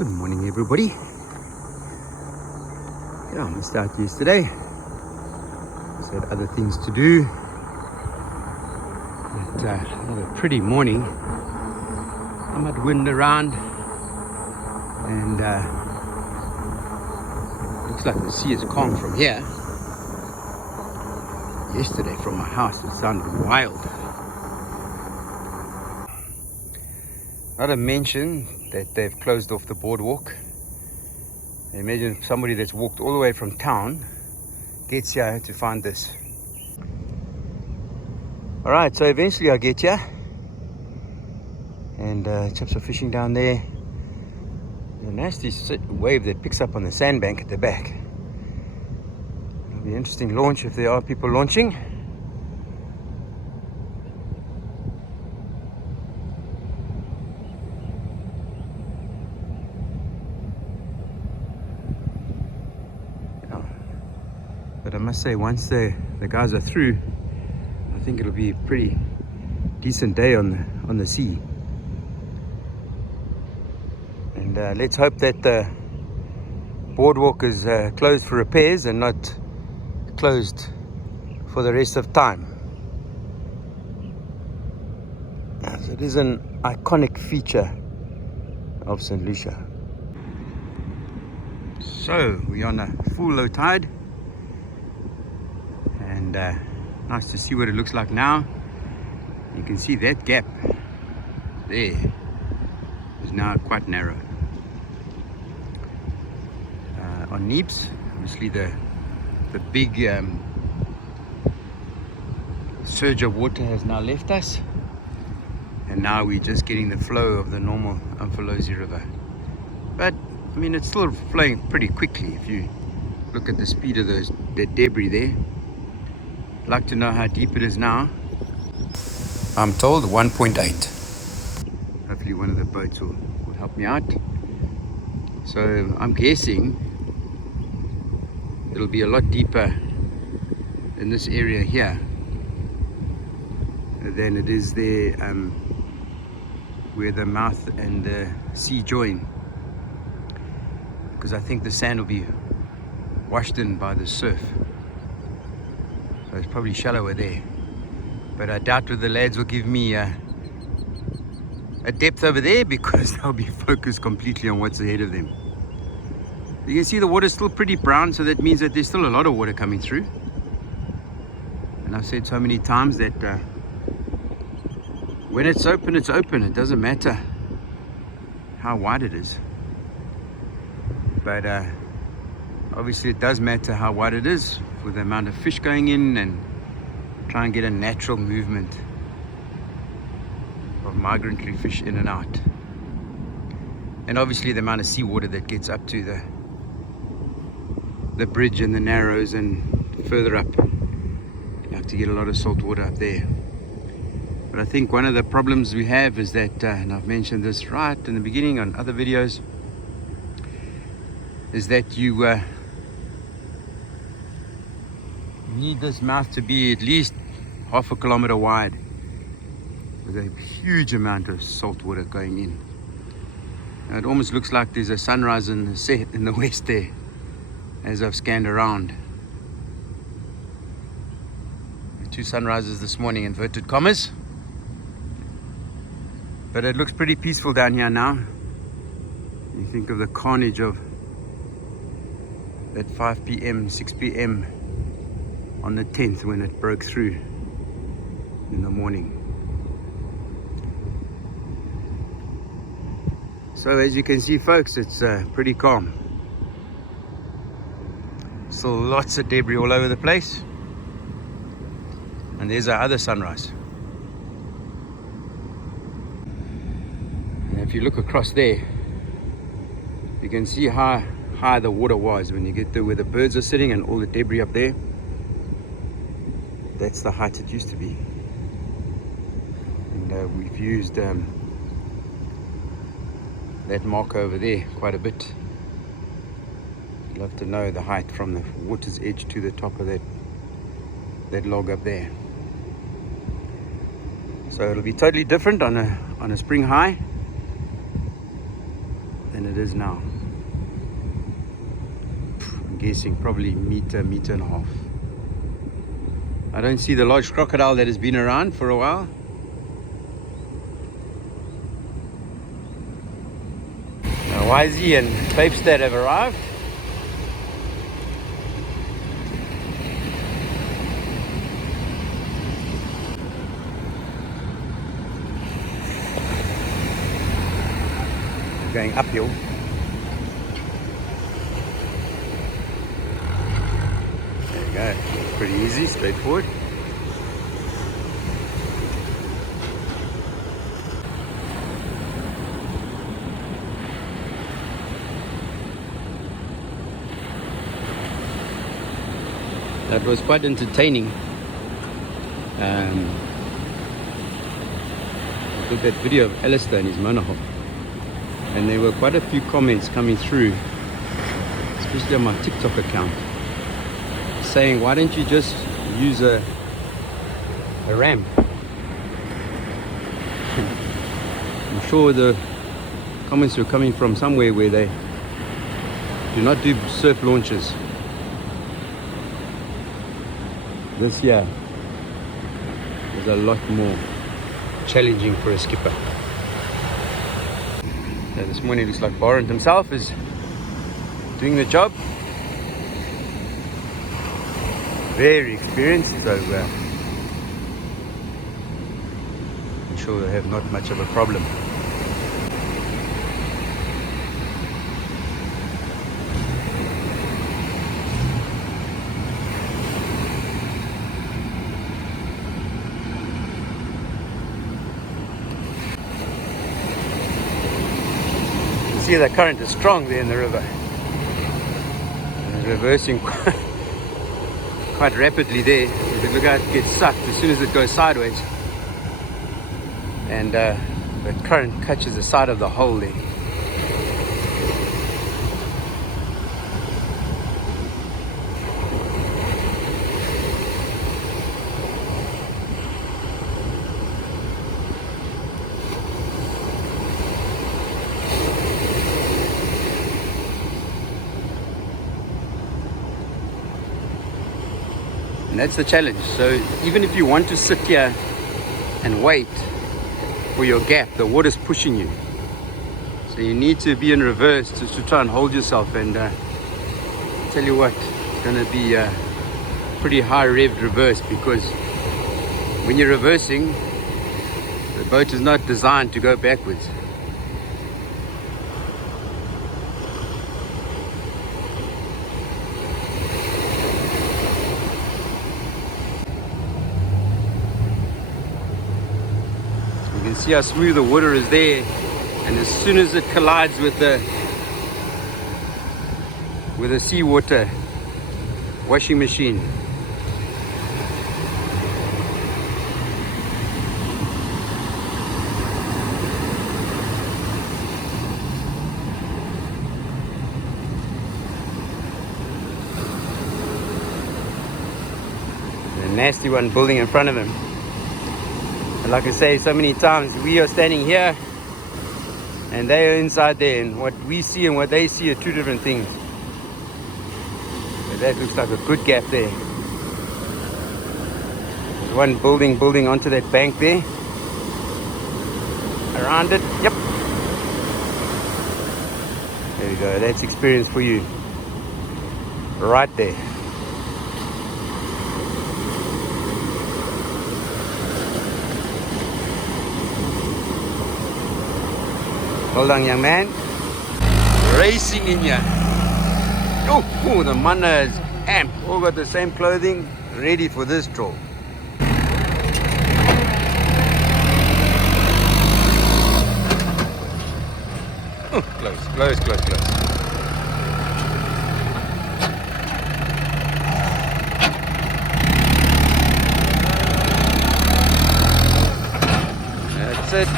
Good morning, everybody. Yeah, I missed out yesterday. Just had other things to do. But another pretty morning. I'm at wind around, and looks like the sea is calm from here. Yesterday, from my house, it sounded wild. Not to mention that they've closed off the boardwalk. Imagine somebody that's walked all the way from town gets here to find this. Alright, so eventually I get here, and chaps are fishing down there. A nasty wave that picks up on the sandbank at the back. It'll be an interesting launch if there are people launching. But I must say, once the guys are through, I think it'll be a pretty decent day on the sea. And let's hope that the boardwalk is closed for repairs and not closed for the rest of time. As it is an iconic feature of St. Lucia. So we're on a full low tide. And nice to see what it looks like now. You can see that gap there is now quite narrow. On Neeps, obviously the big surge of water has now left us, and now we're just getting the flow of the normal Umfolozi River. But I mean, it's still flowing pretty quickly if you look at the speed of the debris there. I'd like to know how deep it is now. I'm told 1.8. Hopefully one of the boats will help me out. So I'm guessing it'll be a lot deeper in this area here than it is there where the mouth and the sea join, because I think the sand will be washed in by the surf. So it's probably shallower there, but I doubt whether the lads will give me a depth over there, because they'll be focused completely on what's ahead of them. You can see the water's still pretty brown, so that means that there's still a lot of water coming through. And I've said so many times that when it's open, it's open. It doesn't matter how wide it is. But obviously it does matter how wide it is, for the amount of fish going in, and try and get a natural movement of migratory fish in and out. And obviously the amount of seawater that gets up to the bridge and the narrows and further up. You have to get a lot of salt water up there. But I think one of the problems we have is that, and I've mentioned this right in the beginning on other videos, is that you need this mouth to be at least half a kilometer wide, with a huge amount of salt water going in. Now it almost looks like there's a sunrise in the west there, as I've scanned around. 2 sunrises this morning, inverted commas. But it looks pretty peaceful down here now. You think of the carnage of that 5 p.m, 6 p.m. on the 10th, when it broke through in the morning. So as you can see, folks, it's pretty calm. Still lots of debris all over the place. And there's our other sunrise. And if you look across there, you can see how high the water was when you get to where the birds are sitting and all the debris up there. That's the height it used to be. And we've used that marker over there quite a bit. I'd love to know the height from the water's edge to the top of that log up there. So it'll be totally different on a spring high. than it is now. I'm guessing probably meter and a half. I don't see the large crocodile that has been around for a while. Now YZ and Papestad have arrived. Going uphill. There you go. Pretty easy, straightforward. That was quite entertaining. I took that video of Alistair and his monohull. And there were quite a few comments coming through, especially on my TikTok account, saying, why don't you just use a ramp? I'm sure the comments were coming from somewhere where they do not do surf launches. This year is a lot more challenging for a skipper. So this morning it looks like Barraca himself is doing the job. Very experienced, so I'm sure they have not much of a problem. See, the current is strong there in the river. And it's reversing quite rapidly there. If you look out, it gets sucked as soon as it goes sideways. And the current catches the side of the hole there. And that's the challenge. So even if you want to sit here and wait for your gap, the water's pushing you. So you need to be in reverse just to try and hold yourself. And tell you what, it's going to be a pretty high revved reverse, because when you're reversing, the boat is not designed to go backwards. You can see how smooth the water is there, and as soon as it collides with the seawater washing machine, the nasty one building in front of him. And like I say so many times, we are standing here and they are inside there, and what we see and what they see are two different things. But that looks like a good gap there. There's one building onto that bank there. Around it, yep. There we go, that's experience for you. Right there. Hold on, young man. Racing in here. Oh, the manna is amped. All got the same clothing, ready for this troll. Oh, close. That's it.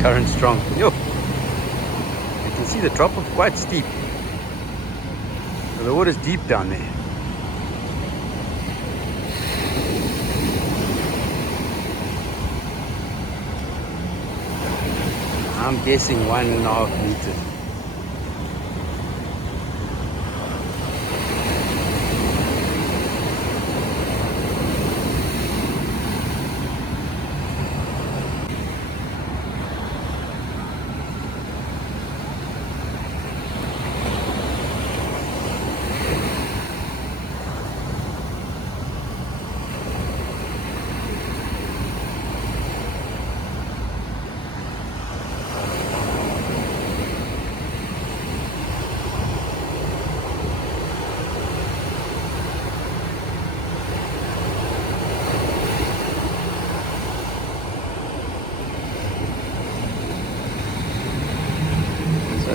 Current strong. Yo. You can see the drop off quite steep. So the water's deep down there. I'm guessing 1.5 meters.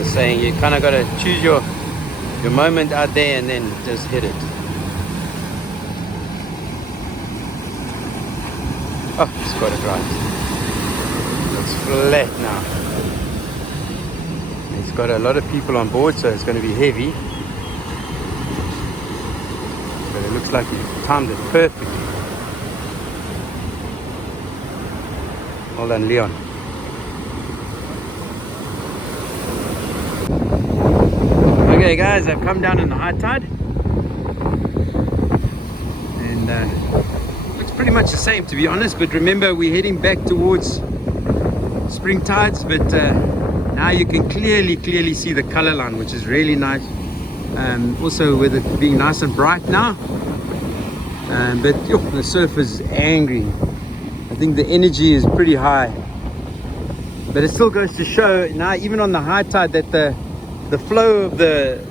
Saying you kind of got to choose your moment out there and then just hit it. Oh, it's got it right. It's flat now. It's got a lot of people on board, so it's going to be heavy. But it looks like you timed it perfectly. Well done, Leon. Okay guys, I've come down in the high tide and looks pretty much the same, to be honest, but remember we're heading back towards spring tides, but now you can clearly see the color line, which is really nice. Also with it being nice and bright now, but the surf is angry. I think the energy is pretty high, but it still goes to show now, even on the high tide, that the flow of the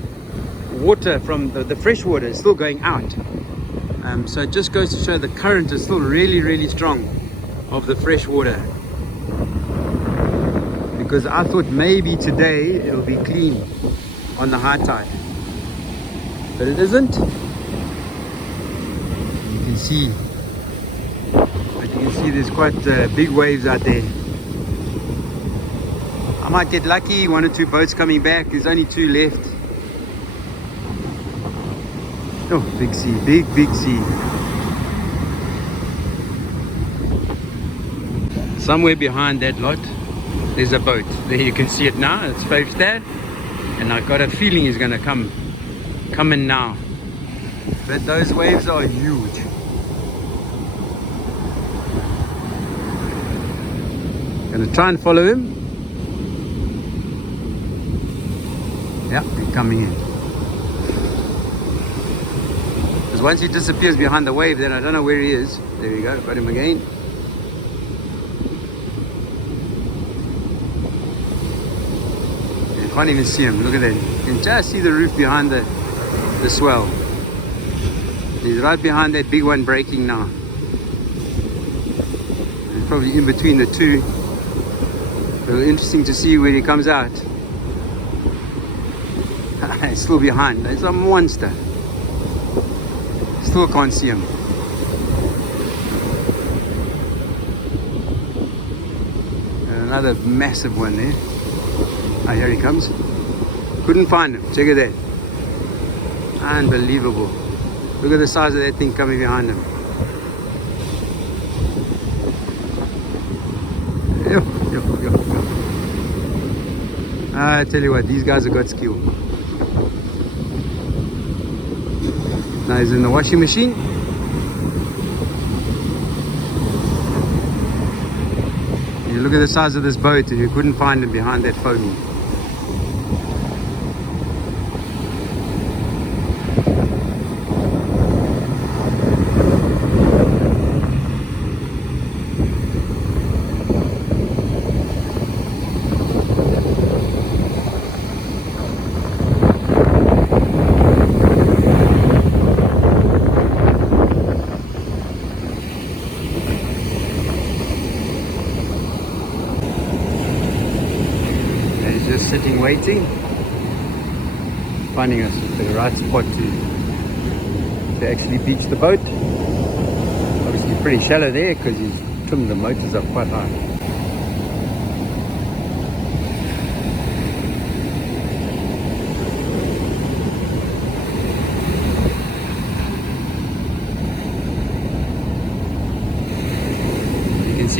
water from the fresh water is still going out. So it just goes to show the current is still really strong of the fresh water. Because I thought maybe today it'll be clean on the high tide, but it isn't. You can see, there's quite big waves out there. I might get lucky, 1 or 2 boats coming back. There's only 2 left. Oh, big sea, big sea. Somewhere behind that lot, there's a boat. There you can see it now. It's Fairstad, and I've got a feeling he's going to come in now. But those waves are huge. Going to try and follow him. Yeah, they're coming in. Because once he disappears behind the wave, then I don't know where he is. There we go, got him again. You can't even see him, look at that. You can just see the roof behind the swell. He's right behind that big one breaking now. He's probably in between the two. It'll be interesting to see where he comes out. He's still behind. It's a monster. Still can't see him. And another massive one there. Ah, here he comes. Couldn't find him. Check it out. Unbelievable. Look at the size of that thing coming behind him. I tell you what, these guys have got skill. Now he's in the washing machine. You look at the size of this boat and you couldn't find him behind that foamy. Sitting waiting, finding us the right spot to actually beach the boat. Obviously pretty shallow there because he's trimmed the motors up quite high.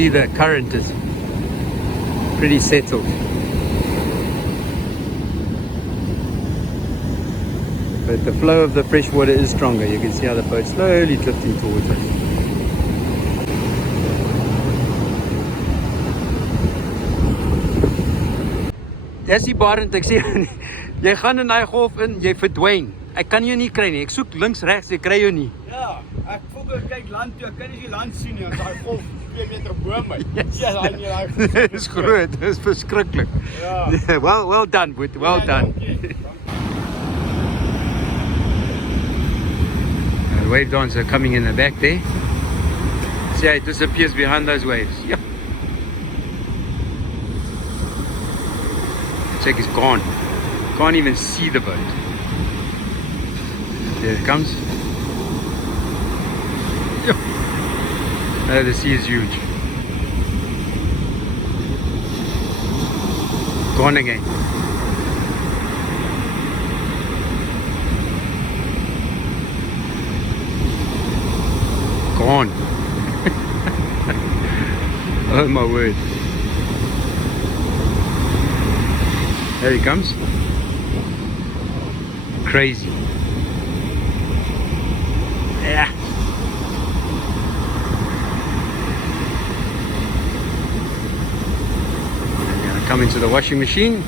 see the current is pretty settled. But the flow of the fresh water is stronger. You can see how the boat's slowly drifting towards us. Dis die Barend, ek sê jy gaan in daai golf in, jy verdwyn. Ek kan jou nie kry nie. Ek soek links regs, ek kry jou nie. Ja, ek voel ek kyk land toe, ek kan nie die land sien nie, want daai golf 2 meter bo my. Ja, daai nie daai. Dis groot, dis verskriklik. Ja. Well done, Boet. Well done. The wave dancer coming in the back there. See how it disappears behind those waves. Yeah. Check, it's gone. Can't even see the boat. There it comes. Oh, the sea is huge. Gone again. Gone. Oh my word. There he comes. Crazy. Yeah. I'm gonna come into the washing machine.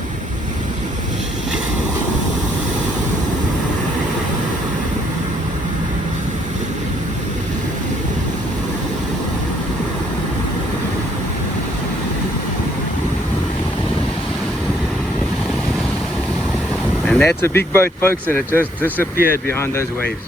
And that's a big boat, folks, and it just disappeared behind those waves.